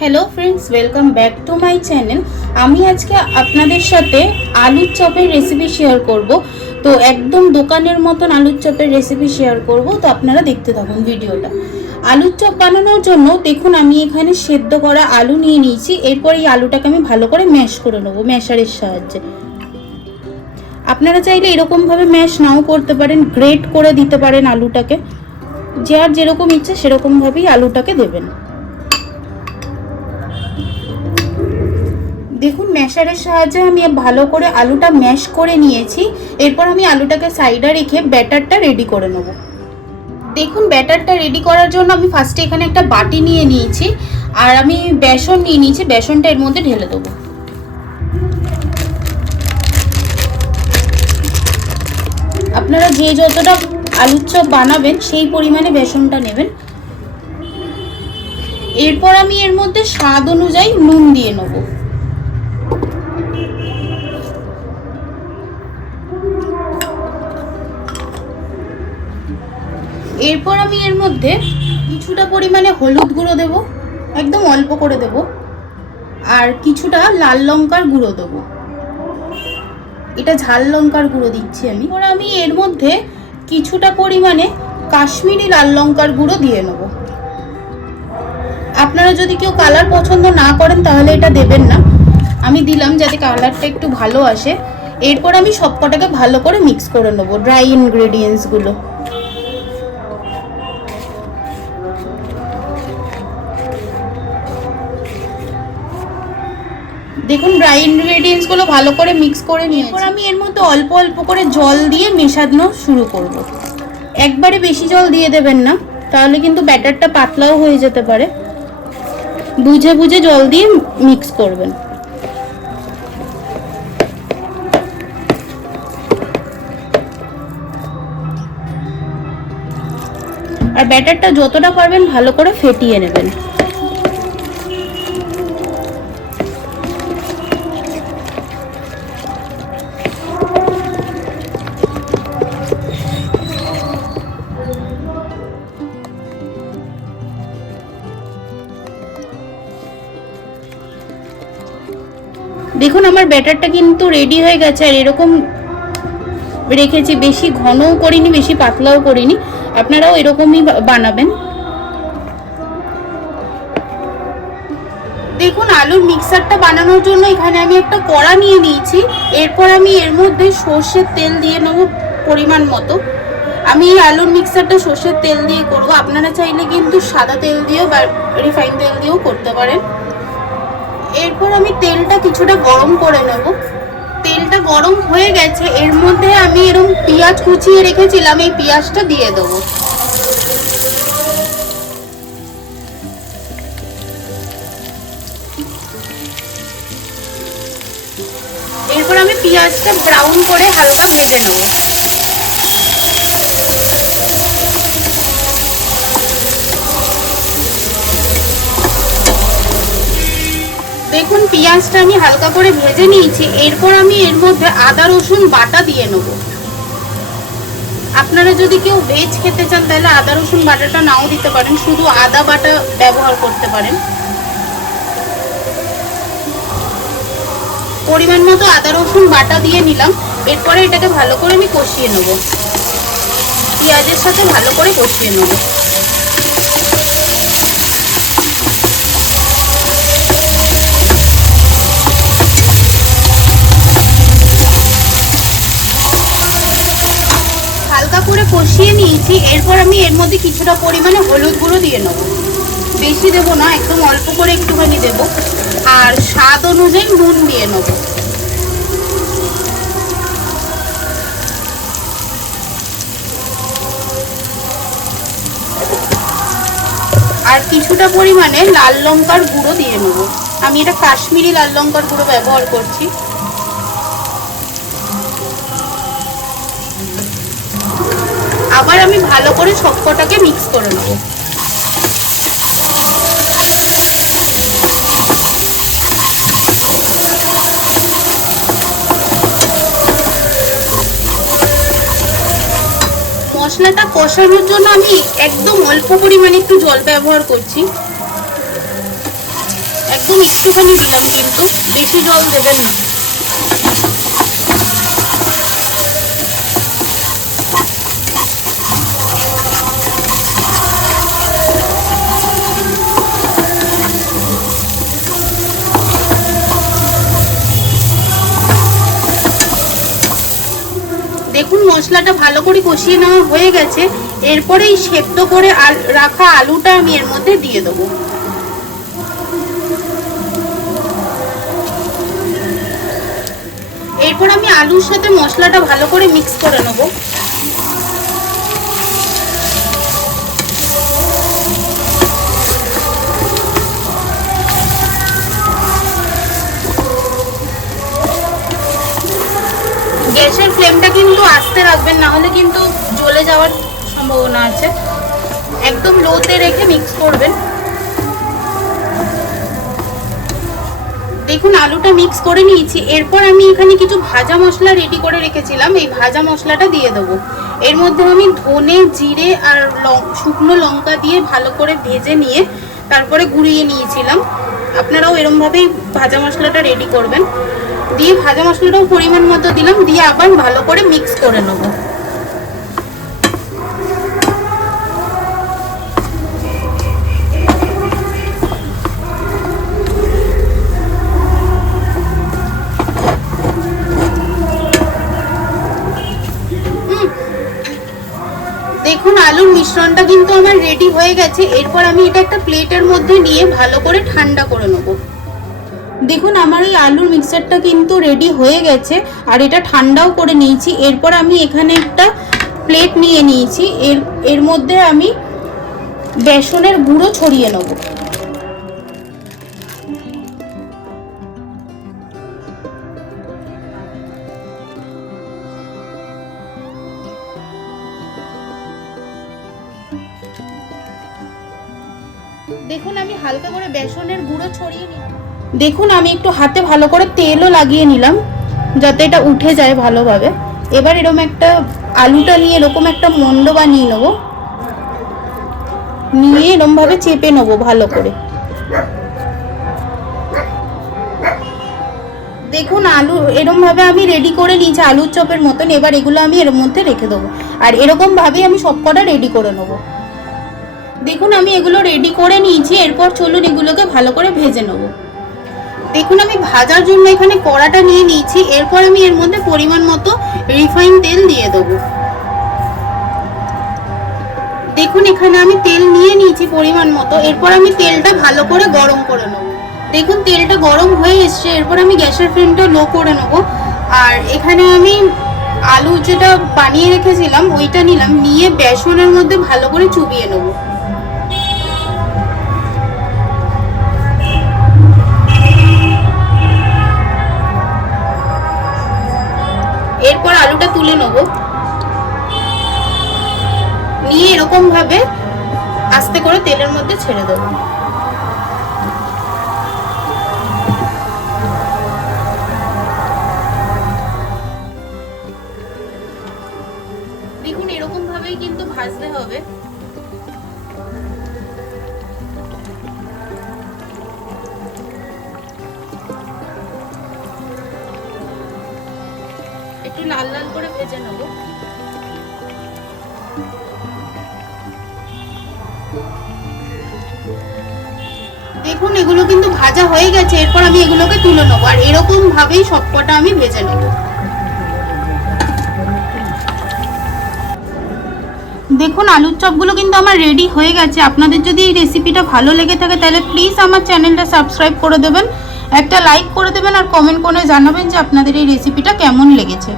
Hello friends welcome back to my channel আমি আজকে আপনাদের সাথে আলুর চপের রেসিপি শেয়ার করব। তো একদম দোকানের মতন আলুর চপের রেসিপি শেয়ার করব। তো আপনারা দেখতে থাকুন ভিডিওটা। আলুর চপ বানানোর জন্য দেখুন, আমি এখানে সেদ্ধ করা আলু নিয়ে নিয়েছি। এরপর এই আলুটাকে আমি ভালো করে ম্যাশ করে নেব ম্যাশারের সাহায্যে। আপনারা চাইলে এরকমভাবে ম্যাশ নাও করতে পারেন গ্রেট করে দিতে পারেন আলুটাকে। যে আর যেরকম ইচ্ছে সেরকমভাবেই আলুটাকে দেবেন। দেখুন, ম্যাশারের সাহায্যে আমি ভালো করে আলুটা ম্যাশ করে নিয়েছি। এরপর আমি আলুটাকে সাইডে রেখে ব্যাটারটা রেডি করে নেব। দেখুন, ব্যাটারটা রেডি করার জন্য আমি ফার্স্টে এখানে একটা বাটি নিয়ে নিয়েছি। আর আমি বেসন নিয়ে নিয়েছি, বেসনটা এর মধ্যে ঢেলে দেবো। আপনারা যে যতটা আলুর চপ বানাবেন, সেই পরিমাণে বেসনটা নেবেন। এরপর আমি এর মধ্যে স্বাদ অনুযায়ী নুন দিয়ে নেব। এরপর আমি এর মধ্যে কিছুটা পরিমাণে হলুদ গুঁড়ো দেব, একদম অল্প করে দেব, আর কিছুটা লাল লঙ্কার গুঁড়ো দেবো। এটা ঝাল লঙ্কার গুঁড়ো দিচ্ছি আমি। এরপর আমি এর মধ্যে কিছুটা পরিমাণে কাশ্মীরি লাল লঙ্কার গুঁড়ো দিয়ে নেব। আপনারা যদি কেউ কালার পছন্দ না করেন, তাহলে এটা দেবেন না। আমি দিলাম যাতে কালারটা একটু ভালো আসে। এরপর আমি সবকটাকে ভালো করে মিক্স করে নেব, ড্রাই ইনগ্রেডিয়েন্টসগুলো। দেখুন ড্রাই ইনগ্রেডিয়েন্টসগুলো ভালো করে মিক্স করে নিয়ে এরপর আমি এর মধ্যে অল্প অল্প করে জল দিয়ে মেশানো শুরু করব। একবারে বেশি জল দিয়ে দেবেন না, তাহলে কিন্তু ব্যাটারটা পাতলাও হয়ে যেতে পারে। বুঝে বুঝে জল দিয়ে মিক্স করবেন। আর ব্যাটারটা যতটা পারবেন ভালো করে ফেটিয়ে নেবেন। দেখুন, আমার ব্যাটারটা কিন্তু রেডি হয়ে গেছে আর এরকম রেখেছি। বেশি ঘনও করিনি, বেশি পাতলাও করিনি। আপনারাও এরকমই বানাবেন। দেখুন, আলুর মিক্সারটা বানানোর জন্য এখানে আমি একটা কড়া নিয়ে নিয়েছি। এরপর আমি এর মধ্যে সর্ষের তেল দিয়ে নেব পরিমাণ মতো। আমি এই আলুর মিক্সারটা সর্ষের তেল দিয়ে করব। আপনারা চাইলে কিন্তু সাদা তেল দিয়েও বা রিফাইন তেল দিয়েও করতে পারেন। এরপর আমি তেলটা কিছুটা গরম করে নেব। তেলটা গরম হয়ে গেছে, এর মধ্যে আমি এরকম পেঁয়াজ কুচিয়ে রেখেছিলাম, এই পেঁয়াজটা দিয়ে দেবো। এরপর আমি পেঁয়াজটা ব্রাউন করে হালকা ভেজে নেব। দেখুন, পেঁয়াজটা আমি হালকা করে ভেজে নিয়েছি। এরপর আমি এর মধ্যে আদা, রসুন বাটা দিয়ে নেব। আপনারা যদি কেউ ভেজ খেতে চান, তাহলে আদা, রসুন বাটাটা নাও দিতে পারেন। শুধু আদা বাটা ব্যবহার করতে পারেন। পরিমাণ মতো আদা, রসুন বাটা দিয়ে নিলাম। এরপরে এটাকে ভালো করে আমি কষিয়ে নেব। পেঁয়াজের সাথে ভালো করে কষিয়ে নেব। করে কষিয়ে নিয়েছি, এরপর আমি এর মধ্যে কিছুটা পরিমাণে হলুদ গুঁড়ো দিয়ে নেব। বেশি দেবো না, একদম অল্প করে একটুখানি দেব, আর স্বাদ অনুযায়ী নুন দিয়ে নেব। আর কিছুটা পরিমাণে লাল লঙ্কার গুঁড়ো দিয়ে নেব। আমি এটা কাশ্মীরি লাল লঙ্কার গুঁড়ো ব্যবহার করছি। আবার আমি ভালো করে সবকটাকে মিক্স করে নেব। মশলাটা কষানোর জন্য আমি একদম অল্প পরিমাণে একটু জল ব্যবহার করছি। একদম একটুখানি দিলাম কিন্তু, বেশি জল দেবেন না। দেখুন, মশলাটা ভালো করে কষিয়ে নেওয়া হয়ে গেছে। এরপরে এই সেদ্ধ করে রাখা আলুটা আমি এর মধ্যে দিয়ে দেবো। এরপর আমি আলুর সাথে মশলাটা ভালো করে মিক্স করে নেব। আস্তে রাখবেন, না হলে কিন্তু জ্বলে যাওয়ার সম্ভাবনা আছে। একদম লোতে রেখে মিক্স করবেন। দেখুন, আলুটা মিক্স করে নিয়েছি। এরপর আমি এখানে কিছু ভাজা মশলা রেডি করে রেখেছিলাম। এই ভাজা মশলাটা দিয়ে দেবো। এর মধ্যে আমি ধনে, জিরে আর শুকনো লঙ্কা দিয়ে ভালো করে ভেজে নিয়ে তারপরে গুঁড়িয়ে নিয়েছিলাম। আপনারাও এরমভাবেই ভাজা মশলাটা রেডি করবেন। দিয়ে ভাজা মশলাটাও পরিমাণ মতো দিলাম, দিয়ে আবার ভালো করে মিক্স করে নেব। দেখুন, আলুর মিশ্রণটা কিন্তু আমার রেডি হয়ে গেছে। এরপর আমি এটা একটা প্লেটের মধ্যে নিয়ে ভালো করে ঠান্ডা করে নেব। দেখুন, আমার এই আলুর মিক্সারটা কিন্তু রেডি হয়ে গেছে আর এটা ঠান্ডাও করে নিয়েছি। এরপর আমি এখানে একটা প্লেট নিয়ে নিয়েছি। এর এর মধ্যে আমি বেসনের গুঁড়ো ছড়িয়ে নেব। দেখুন, আমি হালকা করে বেসনের গুঁড়ো ছড়িয়ে নিলাম। দেখুন, আমি একটু হাতে ভালো করে তেলও লাগিয়ে নিলাম, যাতে এটা উঠে যায় ভালোভাবে। এবার এরকম একটা আলুটা নিয়ে এরকম একটা মন্ড বানিয়ে নেব। নিয়ে এরকম ভাবে চেপে নেব ভালো করে। দেখুন, আলু এরকম ভাবে আমি রেডি করে নিয়েছি, আলুর চপের মতন। এবার এগুলো আমি এর মধ্যে রেখে দেবো। আর এরকম ভাবেই আমি সবকটা রেডি করে নেব। দেখুন, আমি এগুলো রেডি করে নিয়েছি, এরপর চলুন এগুলোকে ভালো করে ভেজে নেব। দেখুন, আমি ভাজার জন্য এখানে কড়াটা নিয়ে নিয়েছি। এরপর আমি এর মধ্যে পরিমাণ মতো রিফাইন তেল দিয়ে দেবো। দেখুন, এখানে আমি তেল নিয়ে নিয়েছি পরিমাণ মতো। এরপর আমি তেলটা ভালো করে গরম করে নেব। দেখুন, তেলটা গরম হয়ে এসছে। এরপর আমি গ্যাসের ফ্লেমটা লো করে নেব। আর এখানে আমি আলু যেটা বানিয়ে রেখেছিলাম, ওইটা নিলাম। নিয়ে বেসনের মধ্যে ভালো করে চুবিয়ে নেব। তুলে নেব। নিয়ে এরকম ভাবে আস্তে করে তেলের মধ্যে ছেড়ে দেবো। দেখুন, এরকম ভাবেই কিন্তু ভাজতে হবে। দেখুন, এগুলো কিন্তু ভাজা হয়ে গেছে, এরপর আমি এগুলোকে তুলে নেব। আর এরকম ভাবেই সবকটা আমি ভেজে নেব। দেখুন, আলুর চপগুলো কিন্তু আমার রেডি হয়ে গেছে। আপনাদের যদি এই রেসিপিটা ভালো লেগে থাকে, তাহলে প্লিজ আমার চ্যানেলটা সাবস্ক্রাইব করে দেবেন, একটা লাইক করে দেবেন, আর কমেন্ট করে জানাবেন যে আপনাদের এই রেসিপিটা কেমন লেগেছে।